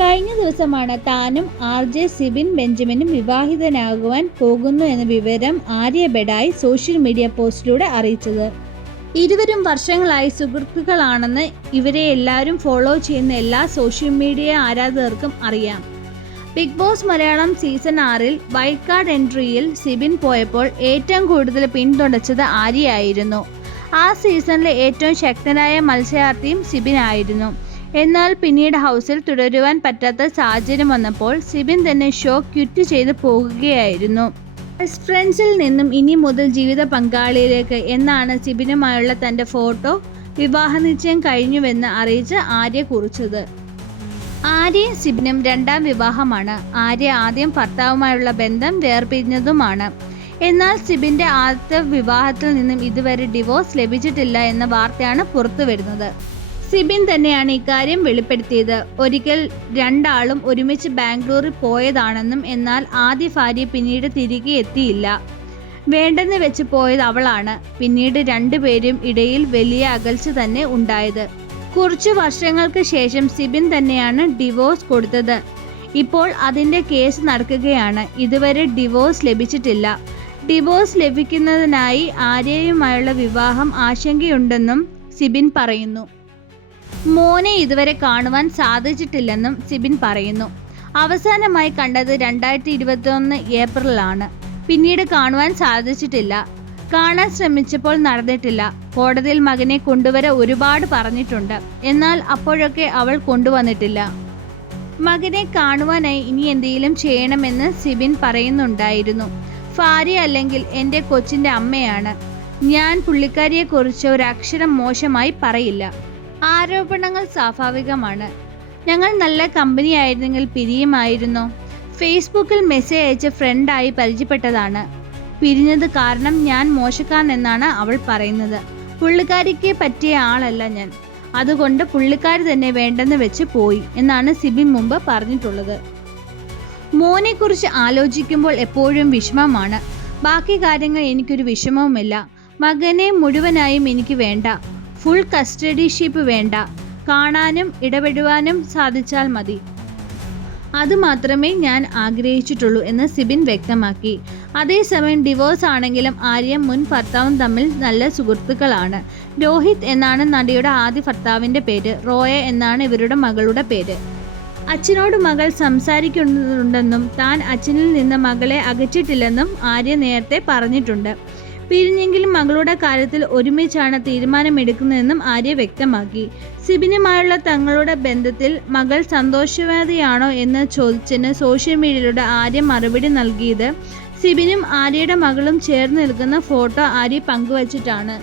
കഴിഞ്ഞ ദിവസമാണ് താനും ആർ ജെ സിബിൻ ബെഞ്ചമിനും വിവാഹിതനാകുവാൻ പോകുന്നു എന്ന വിവരം ആര്യ ബെഡായി സോഷ്യൽ മീഡിയ പോസ്റ്റിലൂടെ അറിയിച്ചത്. ഇരുവരും വർഷങ്ങളായി സുഹൃത്തുക്കളാണെന്ന് ഇവരെ എല്ലാവരും ഫോളോ ചെയ്യുന്ന എല്ലാ സോഷ്യൽ മീഡിയ ആരാധകർക്കും അറിയാം. ബിഗ് ബോസ് മലയാളം സീസൺ ആറിൽ വൈൽഡ് കാർഡ് എൻട്രിയിൽ സിബിൻ പോയപ്പോൾ ഏറ്റവും കൂടുതൽ പിന്തുണച്ചത് ആര്യയായിരുന്നു ആ സീസണിലെ ഏറ്റവും ശക്തനായ മത്സരാർത്ഥിയും സിബിൻ ആയിരുന്നു എന്നാൽ പിന്നീട് ഹൗസിൽ തുടരുവാൻ പറ്റാത്ത സാഹചര്യം വന്നപ്പോൾ സിബിൻ തന്നെ ഷോ ക്വിറ്റ് ചെയ്ത് പോകുകയായിരുന്നു. ബെസ്റ്റ് ഫ്രണ്ട്സിൽ നിന്നും ഇനി മുതൽ ജീവിത പങ്കാളിയിലേക്ക് എന്നാണ് സിബിനുമായുള്ള തന്റെ ഫോട്ടോ? വിവാഹ നിശ്ചയം കഴിഞ്ഞുവെന്ന് അറിയിച്ച് ആര്യ കുറിച്ചത്. ആര്യയും സിബിനും രണ്ടാം വിവാഹമാണ്. ആര്യ ആദ്യം ഭർത്താവുമായുള്ള ബന്ധം വേർപിരിഞ്ഞതുമാണ്. എന്നാൽ സിബിന്റെ ആദ്യത്തെ വിവാഹത്തിൽ നിന്നും ഇതുവരെ ഡിവോഴ്സ് ലഭിച്ചിട്ടില്ല എന്ന വാർത്തയാണ് പുറത്തു വരുന്നത് സിബിൻ തന്നെയാണ് ഇക്കാര്യം വെളിപ്പെടുത്തിയത്. ഒരിക്കൽ രണ്ടാളും ഒരുമിച്ച് ബാംഗ്ലൂരിൽ പോയതാണെന്നും എന്നാൽ ആദ്യ ഭാര്യ പിന്നീട് തിരികെ എത്തിയില്ല. വേണ്ടെന്ന് വെച്ച് പോയത് അവളാണ്. പിന്നീട് രണ്ടുപേരും ഇടയിൽ വലിയ അകൽച്ച തന്നെ ഉണ്ടായത്. കുറച്ചു വർഷങ്ങൾക്ക് ശേഷം സിബിൻ തന്നെയാണ് ഡിവോഴ്സ് കൊടുത്തത്. ഇപ്പോൾ അതിന്റെ കേസ് നടക്കുകയാണ്. ഇതുവരെ ഡിവോഴ്സ് ലഭിച്ചിട്ടില്ല. ഡിവോഴ്സ് ലഭിക്കുന്നതിനായി ആര്യയുമായുള്ള വിവാഹം ആശങ്കയുണ്ടെന്നും സിബിൻ പറയുന്നു. മോനെ ഇതുവരെ കാണുവാൻ സാധിച്ചിട്ടില്ലെന്നും സിബിൻ പറയുന്നു. അവസാനമായി കണ്ടത് രണ്ടായിരത്തി ഇരുപത്തിയൊന്ന് ഏപ്രിലാണ് പിന്നീട് കാണുവാൻ സാധിച്ചിട്ടില്ല. കാണാൻ ശ്രമിച്ചപ്പോൾ നടന്നിട്ടില്ല. കോടതിയിൽ മകനെ കൊണ്ടുവരെ ഒരുപാട് പറഞ്ഞിട്ടുണ്ട്. എന്നാൽ അപ്പോഴൊക്കെ അവൾ കൊണ്ടുവന്നിട്ടില്ല. മകനെ കാണുവാനായി ഇനി എന്തെങ്കിലും ചെയ്യണമെന്ന് സിബിൻ പറയുന്നുണ്ടായിരുന്നു. ഫാരി അല്ലെങ്കിൽ എന്റെ കൊച്ചിന്റെ അമ്മയാണ്. ഞാൻ പുള്ളിക്കാരിയെക്കുറിച്ച് ഒരക്ഷരം മോശമായി പറയില്ല. ആരോപണങ്ങൾ സ്വാഭാവികമാണ്. ഞങ്ങൾ നല്ല കമ്പനി ആയിരുന്നെങ്കിൽ പിരിയുമായിരുന്നു. ഫേസ്ബുക്കിൽ മെസ്സേജ് അയച്ച ഫ്രണ്ടായി പരിചയപ്പെട്ടതാണ്. പിരിഞ്ഞത് കാരണം ഞാൻ മോശക്കാരൻ എന്നാണ് അവൾ പറയുന്നത്. പുള്ളിക്കാരിക്ക് പറ്റിയ ആളല്ല ഞാൻ. അതുകൊണ്ട് പുള്ളിക്കാരി തന്നെ വേണ്ടെന്ന് വെച്ച് പോയി എന്നാണ് സിബിൻ മുമ്പ് പറഞ്ഞിട്ടുള്ളത്. മോനെക്കുറിച്ച് ആലോചിക്കുമ്പോൾ എപ്പോഴും വിഷമമാണ്. ബാക്കി കാര്യങ്ങൾ എനിക്കൊരു വിഷമവുമില്ല. മകനെ മുഴുവനായും എനിക്ക് വേണ്ട. ഫുൾ കസ്റ്റഡിഷിപ്പ് വേണ്ട. കാണാനും ഇടപെടുവാനും സാധിച്ചാൽ മതി. അതുമാത്രമേ ഞാൻ ആഗ്രഹിച്ചിട്ടുള്ളൂ എന്ന് സിബിൻ വ്യക്തമാക്കി. അതേസമയം ഡിവോഴ്സ് ആണെങ്കിലും ആര്യം മുൻ ഭർത്താവും തമ്മിൽ നല്ല സുഹൃത്തുക്കളാണ്. രോഹിത് എന്നാണ് നടിയുടെ ആദ്യ ഭർത്താവിന്റെ പേര്. റോയ എന്നാണ് ഇവരുടെ മകളുടെ പേര്. അച്ഛനോട് മകൾ സംസാരിക്കുന്നുണ്ടെന്നും താൻ അച്ഛനിൽ നിന്ന് മകളെ അകറ്റിട്ടില്ലെന്നും ആര്യ നേരത്തെ പറഞ്ഞിട്ടുണ്ട്. പിരിഞ്ഞെങ്കിലും മകളുടെ കാര്യത്തിൽ ഒരുമിച്ചാണ് തീരുമാനമെടുക്കുന്നതെന്നും ആര്യ വ്യക്തമാക്കി. സിബിനുമായുള്ള തങ്ങളുടെ ബന്ധത്തിൽ മകൾ സന്തോഷവാദിയാണോ എന്ന് ചോദിച്ചതിന് സോഷ്യൽ മീഡിയയിലൂടെ ആര്യ മറുപടി നൽകിയത്. സിബിനും ആര്യയുടെ മകളും ചേർന്ന് നിൽക്കുന്ന ഫോട്ടോ ആര്യ പങ്കുവച്ചിട്ടാണ്.